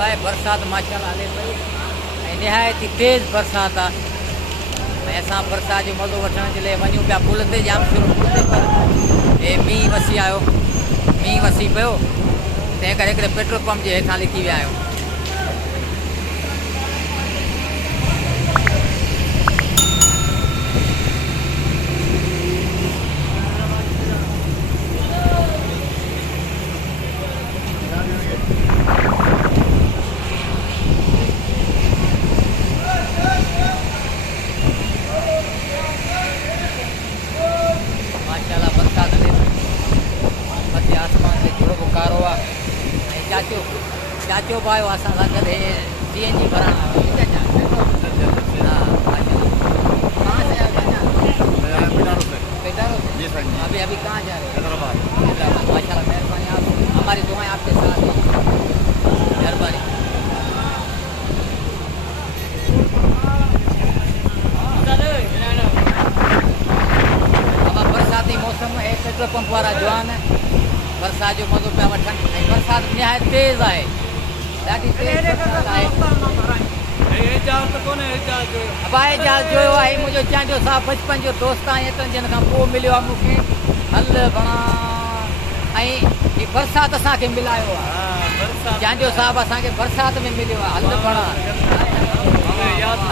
भाई बरसात माशाल्लाह हले पई ऐं निहायती तेज़ बरसात आहे ऐं असां बरसात जो मज़ो वठण जे लाइ वञूं पिया पुल ते जाम शुरू पुल ते पर हे मींहुं वसी आयो मींहुं वसी पियो तंहिं करे हिकिड़े पेट्रोल पंप जे हेठां लिकी विया आहियूं। माशाल्लाह बरसात हले मथे आसमान ते थोरो को कारो आहे ऐं चाचो बि आयो असां सां गॾु CNG भरण आयो चाचा। हाँ माशाल्लाह कहाँ से आयो चाचा? पेटारो से। जी सर जी। अभी कहाँ जा रहे हो? हैदराबाद। माशाल्लाह मेहरबानी आप हमारी दुआएं आपके साथ हैं मेहरबानी। अब बरसाती मौसम है पेट्रोल पंप वारा जवान बरसात जो मज़ो पिया वठनि ऐं बरसात निहायत तेज़ आहे ॾाढी तेज़ बरसात आहे। अब आहे जहाज़ जोयो आहे मुंहिंजो चवण जो साहब बचपन जो दोस्त आहे एतिरनि ॼणनि खां पोइ मिलियो आहे मूंखे हल बणा ऐं ही बरसात असांखे मिलायो आहे जंहिंजो साहब असांखे बरसात में मिलियो आहे हल बणा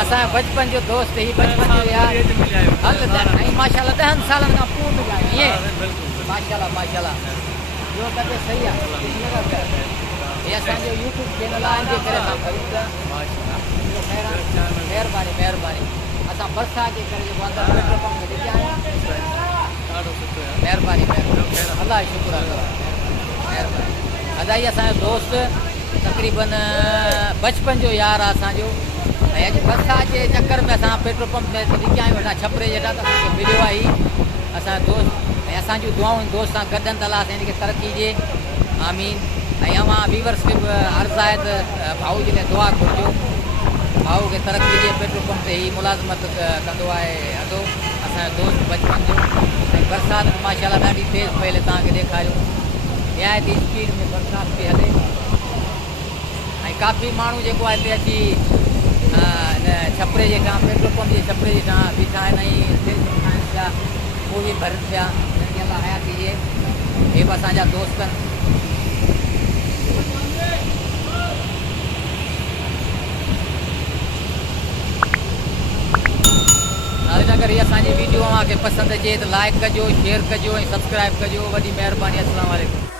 असांजो बचपन जो दोस्त ही बचपन जो यार हल ऐं माशाल्लाह 10 सालनि खां पोइ मिलिया ईअं माशाल्लाह माशाल्लाह ॿियो तबियत सही आहे हे असांजो यूट्यूब चैनल आहे जे करे असां ख़रीदा महिरबानी महिरबानी असां बरसात जे करे जेको अंदरि पेट्रोल पंप में ॾिठा महिरबानी महिरबानी अलाह जो शुक्र आहे महिरबानी अदा ही असांजो दोस्त तक़रीबन बचपन जो यार आहे असांजो ऐं अॼु बरसात जे चकर में असां पेट्रोल पंप में ॾिठा आहियूं वेठा छपरे जेॾा त असांखे मिलियो आहे ही असांजो दोस्त ऐं असांजूं दुआऊं दोस्त सां गॾनि अलाह साईं खे तरक़ी ॾिए आमीन। ऐं अवां वीवर्स खे बि अर्ज़ु आहे त भाऊ जे लाइ दुआ घुरिजो भाऊ खे तरक़ी ॾिए पेट्रोल पंप ते ही मुलाज़मत कंदो आहे अदो असांजो दोस्त बचपन जो ऐं बरसाति माशाल्लाह ॾाढी तेज़ पई हले तव्हांखे ॾेखारियो निहायती स्पीड में बरसाति पई हले ऐं काफ़ी माण्हू जेको आहे हिते अची छपरे जे हेठां पेट्रोल पंप जे छपरे जे हेठां बीठा आहिनि ऐं दिलि खाइनि पिया उहे बि भरनि पिया हिननि खे अलाह हयाती ॾिए हे बि असांजा दोस्त आहिनि। अगर ये असांजी वीडियो तव्हांखे पसंदि अचे त लाइक कजो शेयर कजो ऐं सब्सक्राइब कजो वॾी महिरबानी। अस्सलाम वालेकुम।